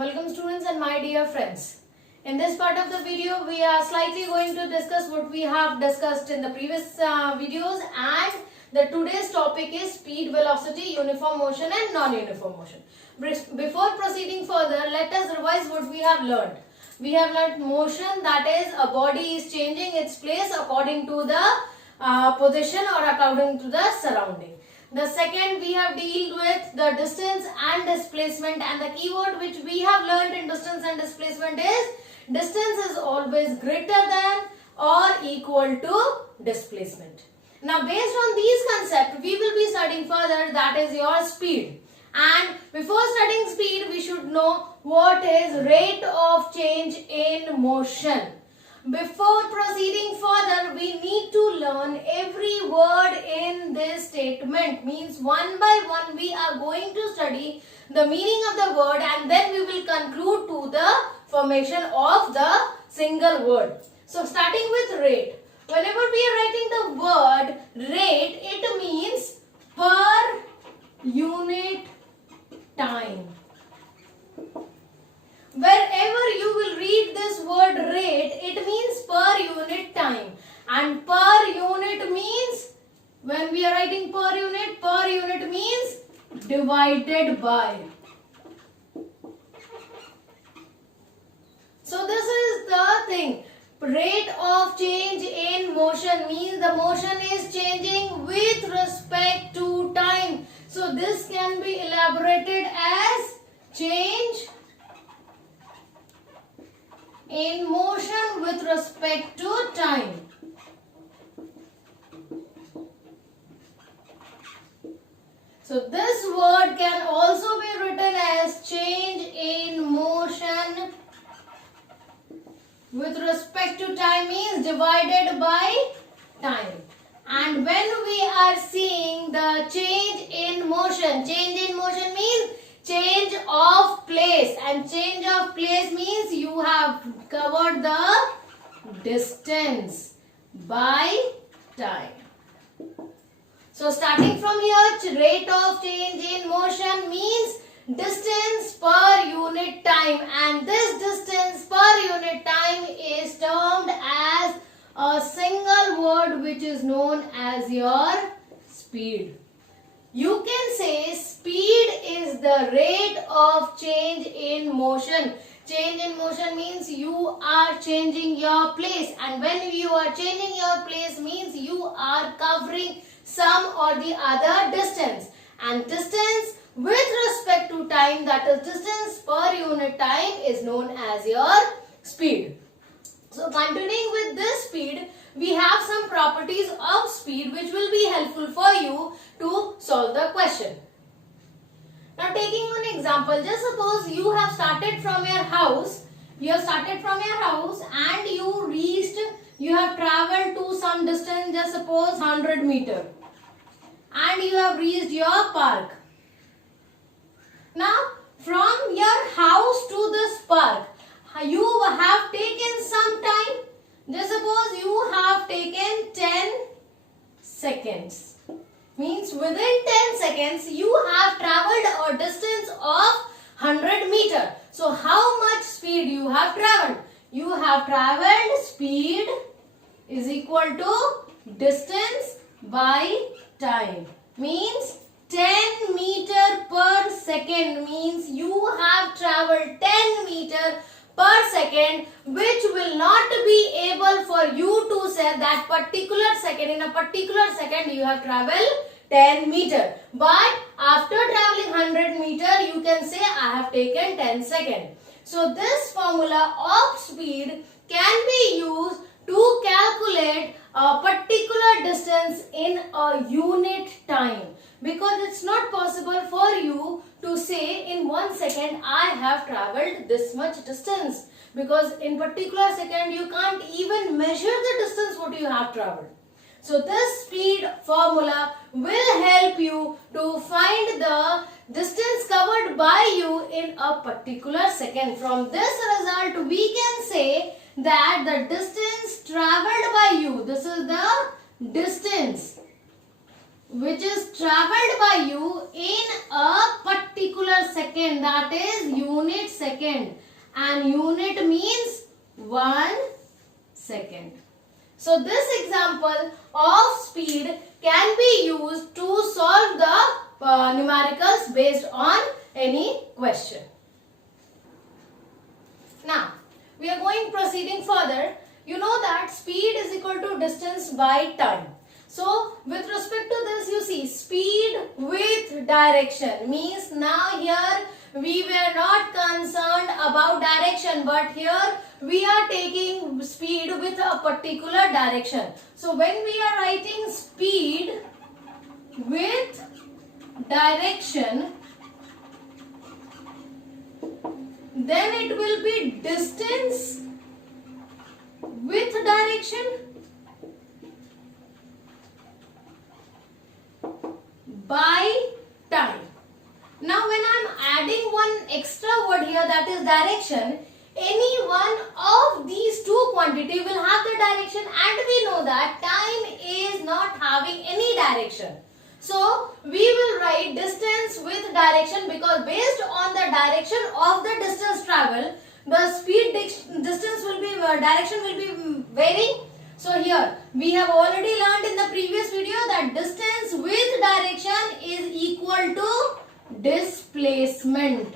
Welcome students and my dear friends. In this part of the video, we are slightly going to discuss what we have discussed in the previous videos, and the today's topic is speed, velocity, uniform motion and non-uniform motion. Before proceeding further, let us revise what we have learned. We have learned motion, that is a body is changing its place according to the position or according to the surrounding. The second, we have dealt with the distance and displacement, and the keyword which we have learned in distance and displacement is distance is always greater than or equal to displacement. Now based on these concepts, we will be studying further, that is your speed. And before studying speed, we should know what is rate of change in motion. Before proceeding further, we need to learn every word in this statement. Means one by one we are going to study the meaning of the word, and then we will conclude to the formation of the single word. So starting with rate. Whenever we are writing the word rate, it means per unit time. Wherever you will read this word rate, it means per unit time. And per unit means, when we are writing per unit means divided by. So this is the thing. Rate of change in motion means the motion is changing with respect to time. So this can be elaborated as change in motion with respect to time. So this word can also be written as change in motion with respect to time means divided by time. And when we are seeing the change in motion means change of place, and change of place means you have covered the distance by time. So starting from here, rate of change in motion means distance per unit time, and this distance per unit time is termed as a single word which is known as your speed. You can say speed is the rate of change in motion. Change in motion means you are changing your place, and when you are changing your place means you are covering some or the other distance, and distance with respect to time, that is distance per unit time, is known as your speed. So continuing with this speed, we have some properties of speed which will be helpful for you to solve the question. Now taking an example, just suppose you have started from your house, and you have traveled to some distance, just suppose 100 meter, and you have reached your park. Now from your house to this park, you have taken some time. Just suppose you have taken 10 seconds. Means within 10 seconds you have traveled a distance of 100 meter. So how much speed you have traveled? You have traveled speed is equal to distance by time. Means 10 meter per second means you have traveled 10 meter per second, which will not be able for you to say that particular second, in a particular second you have traveled 10 meter. But after traveling 100 meter, you can say I have taken 10 seconds. So this formula of speed can be used to calculate a particular distance in a unit time, because it's not possible for you to say in 1 second I have traveled this much distance, because in particular second you can't even measure the distance what you have traveled. So this speed formula will help you to find the distance covered by you in a particular second. From this result we can say that the distance traveled by you, this is the distance which is traveled by you in a particular second, that is unit second, and unit means 1 second. So this example of speed can be used to solve the numericals based on any question. Now we are proceeding further. You know that speed is equal to distance by time. So with respect to this, you see speed with direction means now here we were not concerned about direction, but here we are taking speed with a particular direction. So when we are writing speed with direction, then it will be distance with direction by time. Now when I am adding one extra word here, that is direction, any one of these two quantity will have the direction, and we know that time is not having any direction. So we will write distance with direction, because based on the direction of the distance travel, the speed distance will be direction will be varying. So here we have already learned in the previous video that distance with direction is equal to displacement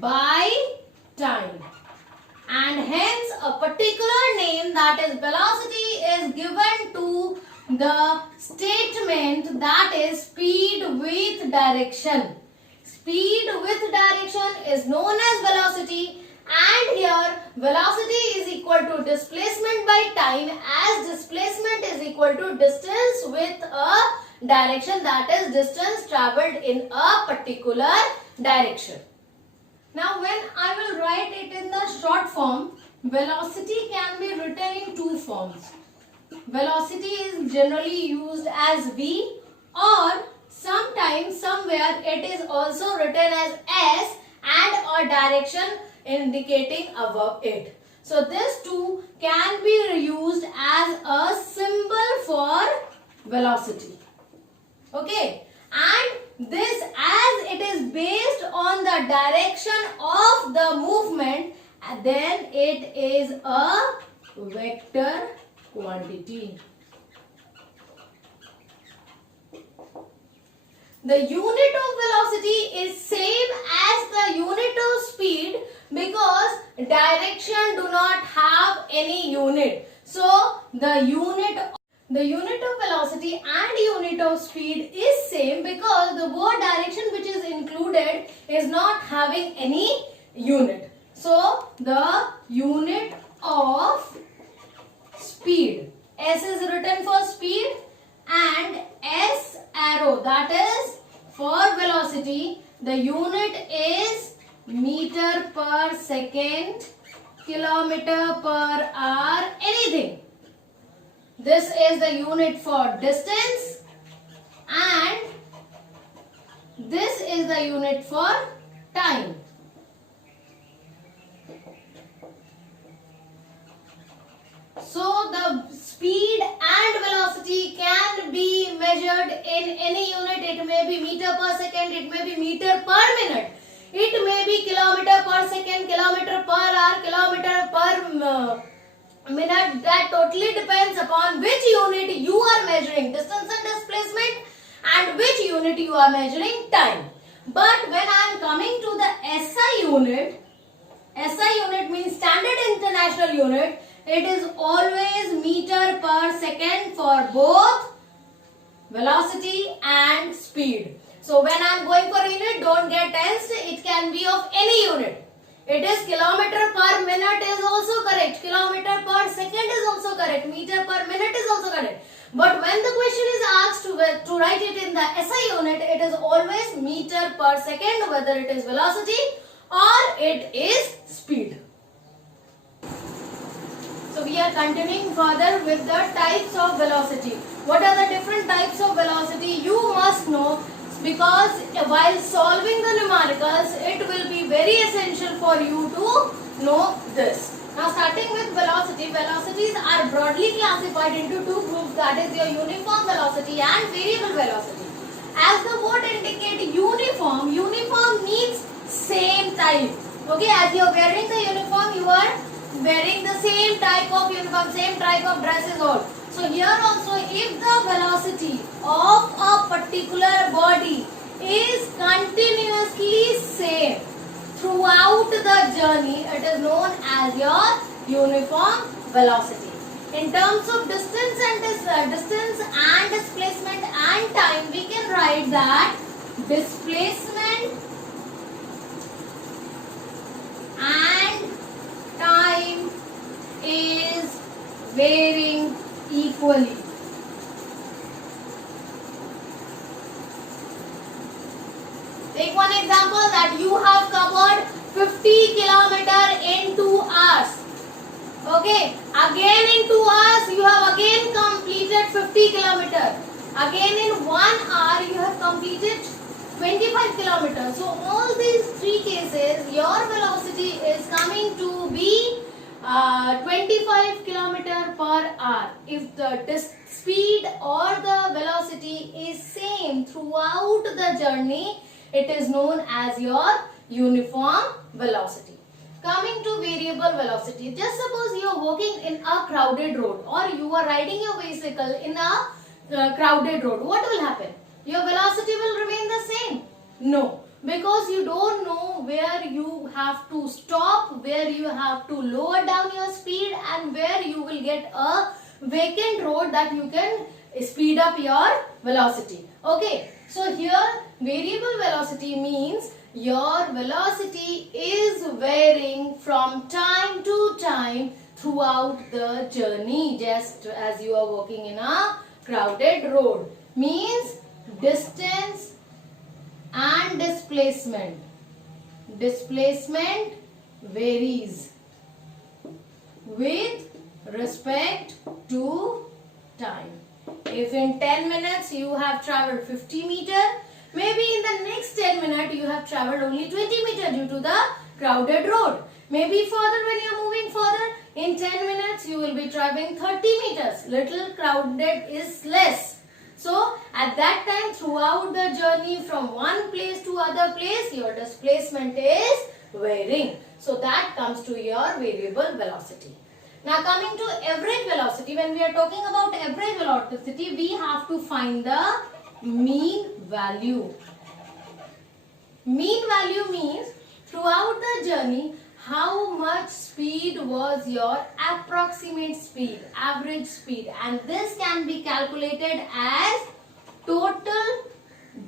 by time, and hence a particular name, that is velocity, is given to the statement, that is speed with direction. Speed with direction is known as velocity, and here velocity is equal to displacement by time, as displacement is equal to distance with a direction, that is distance travelled in a particular direction. Now when I will write it in the short form, velocity can be written in two forms. Velocity is generally used as v, or sometimes somewhere it is also written as s and a direction indicating above it. So this too can be used as a symbol for velocity. Okay, and this, as it is based on the direction of the movement, then it is a vector quantity. The unit of velocity is same as the unit of speed, because direction do not have any unit. So the unit of velocity and unit of speed is same, because the word direction which is included is not having any unit. So the unit of speed, S is written for speed, and S arrow, that is for velocity. The unit is meter per second, kilometer per hour, anything. This is the unit for distance, and this is the unit for time. So the speed and velocity can be measured in any unit. It may be meter per second, it may be meter per minute, it may be kilometer per second, kilometer per hour, kilometer per minute. That totally depends upon which unit you are measuring distance and displacement, and which unit you are measuring time. But when I am coming to the SI unit means standard international unit. It is always meter per second for both velocity and speed. So when I am going for unit, don't get tensed. It can be of any unit. It is kilometer per minute is also correct. Kilometer per second is also correct. Meter per minute is also correct. But when the question is asked to write it in the SI unit, it is always meter per second, whether it is velocity or it is speed. So we are continuing further with the types of velocity. What are the different types of velocity? You must know, because while solving the numericals, it will be very essential for you to know this. Now starting with velocity, velocities are broadly classified into two groups, that is your uniform velocity and variable velocity. As the word indicates uniform, uniform means same type. Okay, as you are wearing the uniform, you are wearing the same type of uniform, same type of dresses all. So here also, if the velocity of a particular body is continuously same throughout the journey, it is known as your uniform velocity. In terms of distance and displacement and time, we can write that displacement and time is varying equally. Take one example that you have covered 50 kilometers in 2 hours. Okay, again in 2 hours you have again completed 50 kilometers. Again in 1 hour you have completed 25 kilometers. So all these three cases, your velocity is coming to be 25 kilometers per hour. If the speed or the velocity is same throughout the journey, it is known as your uniform velocity. Coming to variable velocity, just suppose you are walking in a crowded road or you are riding your bicycle in a crowded road. What will happen? Your velocity will remain the same? No, because you don't know where you have to stop, where you have to lower down your speed, and where you will get a vacant road that you can speed up your velocity. Okay, so here variable velocity means your velocity is varying from time to time throughout the journey, just as you are walking in a crowded road. Means distance and displacement. Displacement varies with respect to time. If in 10 minutes you have traveled 50 meters, maybe in the next 10 minutes you have traveled only 20 meters due to the crowded road. Maybe further, when you are moving further, in 10 minutes you will be traveling 30 meters. Little crowded is less. So at that time, throughout the journey from one place to other place, your displacement is varying. So that comes to your variable velocity. Now coming to average velocity, when we are talking about average velocity, we have to find the mean value. Mean value means throughout the journey, how much speed was your approximate speed, average speed, and this can be calculated as total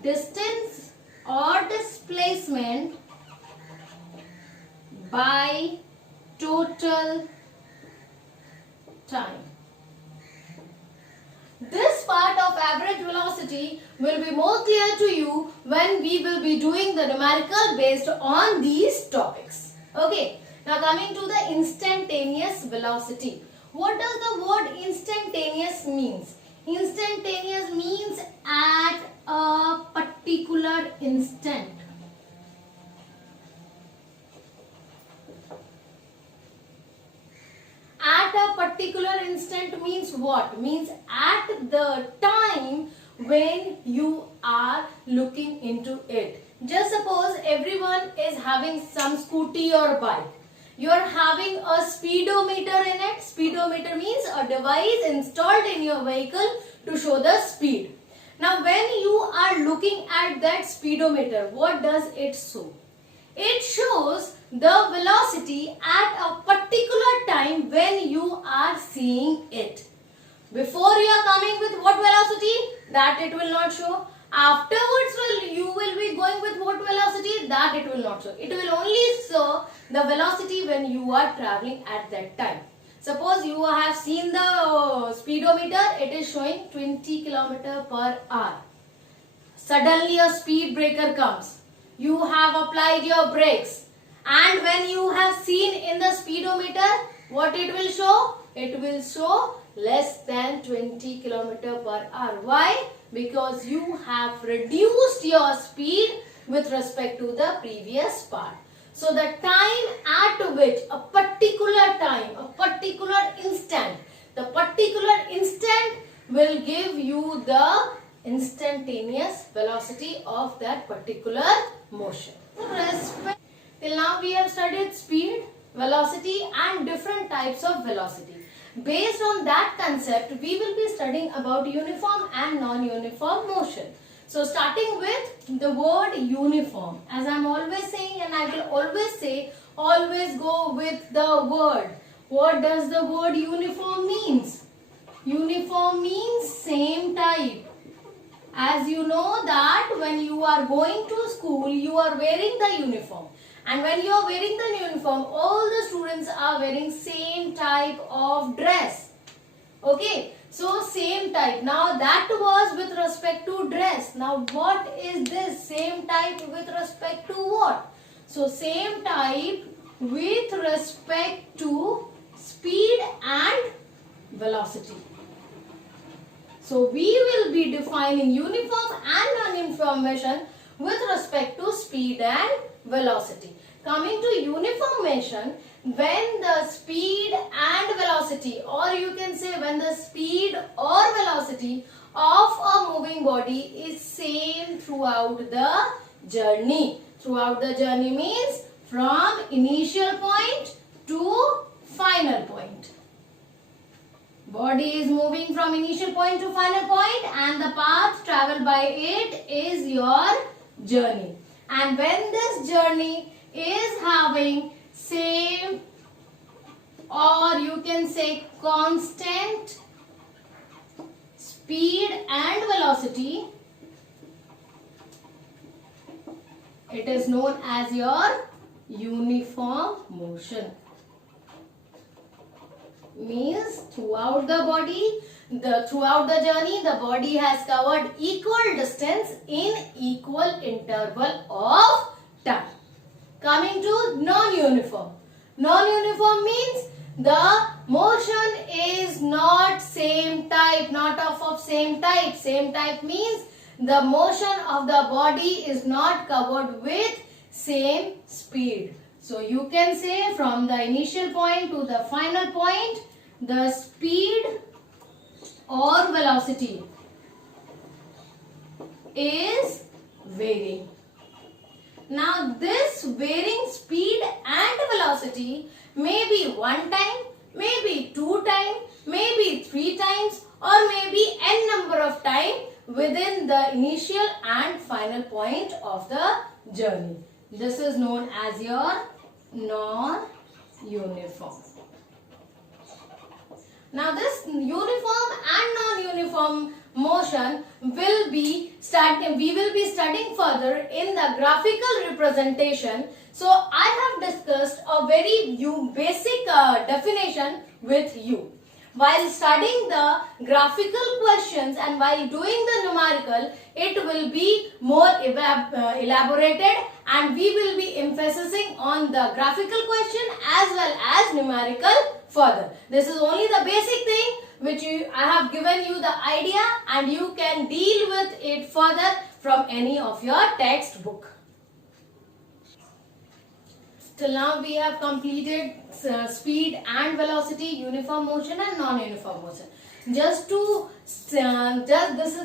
distance or displacement by total time. This part of average velocity will be more clear to you when we will be doing the numerical based on these topics. Okay, now coming to the instantaneous velocity. What does the word instantaneous means? Instantaneous means at a particular instant. At a particular instant means what? Means at the time when you are looking into it. Just suppose everyone is having some scooty or bike. You are having a speedometer in it. Speedometer means a device installed in your vehicle to show the speed. Now when you are looking at that speedometer, what does it show? It shows the velocity at a particular time when you are seeing it. Before you are coming with what velocity? That it will not show. Afterwards you will be going with what velocity? That it will not show. It will only show the velocity when you are traveling at that time. Suppose you have seen the speedometer, it is showing 20 km per hour. Suddenly a speed breaker comes. You have applied your brakes, and when you have seen in the speedometer, what it will show? It will show less than 20 km per hour. Why? Because you have reduced your speed with respect to the previous part. So the time at which a particular time, a particular instant, the particular instant will give you the instantaneous velocity of that particular motion. Till now we have studied speed, velocity and different types of velocity. Based on that concept, we will be studying about uniform and non-uniform motion. So starting with the word uniform, as I am always saying and I will always say, always go with the word. What does the word uniform means? Uniform means same type. As you know that when you are going to school, you are wearing the uniform. And when you are wearing the uniform, all the students are wearing same type of dress. Okay, so same type. Now that was with respect to dress. Now what is this same type with respect to what? So same type with respect to speed and velocity. So we will be defining uniform and non-uniform motion with respect to speed and velocity. Coming to uniform motion, when the speed and velocity, or you can say when the speed or velocity of a moving body is same throughout the journey. Throughout the journey means from initial point to final point. Body is moving from initial point to final point and the path traveled by it is your journey. And when this journey is having same, or you can say constant speed and velocity, it is known as your uniform motion. Means throughout the body, throughout the journey, the body has covered equal distance in equal interval of time. Coming to non-uniform. Non-uniform means the motion is not same type, not of same type. Same type means the motion of the body is not covered with same speed. So you can say from the initial point to the final point, the speed or velocity is varying. Now this varying speed and velocity may be one time, maybe two times, maybe three times, or maybe n number of times within the initial and final point of the journey. This is known as your non-uniform. Now this uniform and non-uniform motion will be we will be studying further in the graphical representation. So I have discussed a very basic definition with you. While studying the graphical questions and while doing the numerical, it will be more elaborated and we will be emphasizing on the graphical question as well as numerical further. This is only the basic thing which I have given you the idea and you can deal with it further from any of your textbook. Till now we have completed speed and velocity, uniform motion and non-uniform motion. This is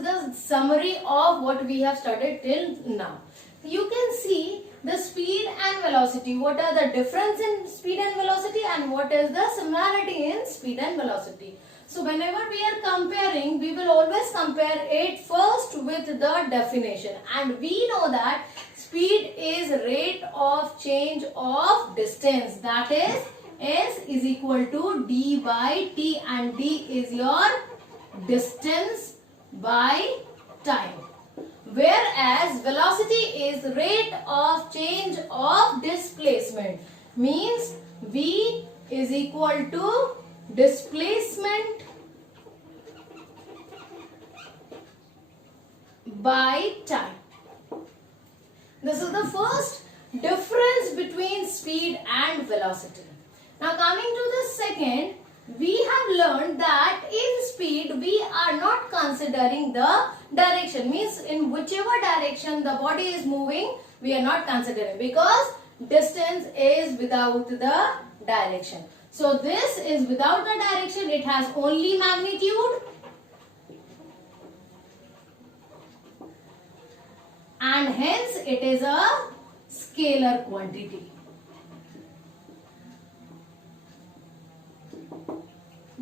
the summary of what we have studied till now. You can see the speed and velocity. What are the difference in speed and velocity and what is the similarity in speed and velocity. So whenever we are comparing, we will always compare it first with the definition. And we know that speed is rate of change of distance. That is, S is equal to d by t and d is your distance by time. Whereas velocity is rate of change of displacement. Means V is equal to displacement by time. This is the first difference between speed and velocity. Now coming to the second, we have learned that in speed we are not considering the direction. Means in whichever direction the body is moving, we are not considering, because distance is without the direction. So this is without the direction, it has only magnitude and hence it is a scalar quantity.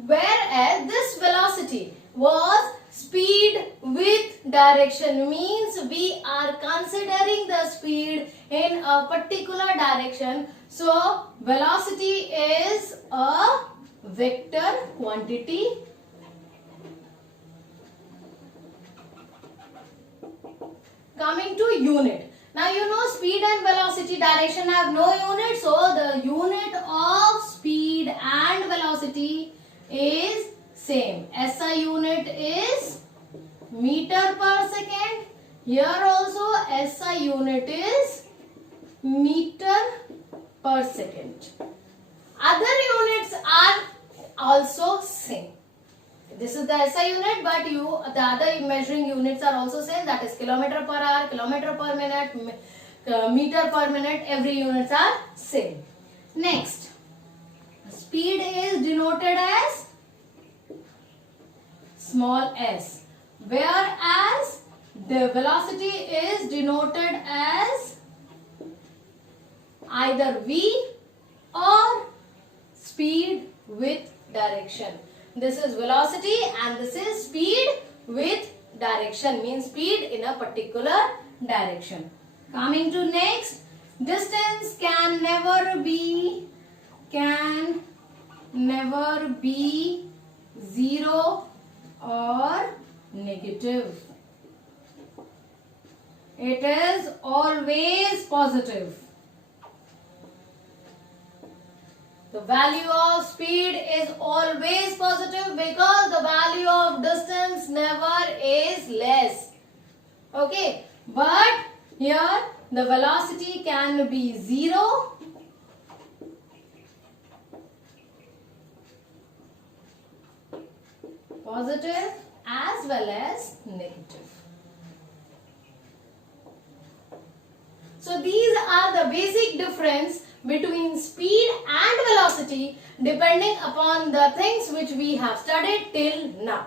Whereas this velocity was speed with direction, means we are considering the speed in a particular direction. So velocity is a vector quantity coming to unit. Now you know speed and velocity direction have no unit, so the unit of speed and velocity is same. SI unit is meter per second. Here also SI unit is meter per second. Other units are also same. This is the SI unit, but the other measuring units are also same. That is kilometer per hour, kilometer per minute, meter per minute. Every units are same. Next, speed is denoted as small s, whereas the velocity is denoted as either v or speed with direction. This is velocity and this is speed with direction, means speed in a particular direction. Coming to next, distance can never be 0 or negative. It is always positive. The value of speed is always positive because the value of distance never is less. Okay, but here the velocity can be 0 positive as well as negative. So these are the basic difference between speed and velocity depending upon the things which we have studied till now.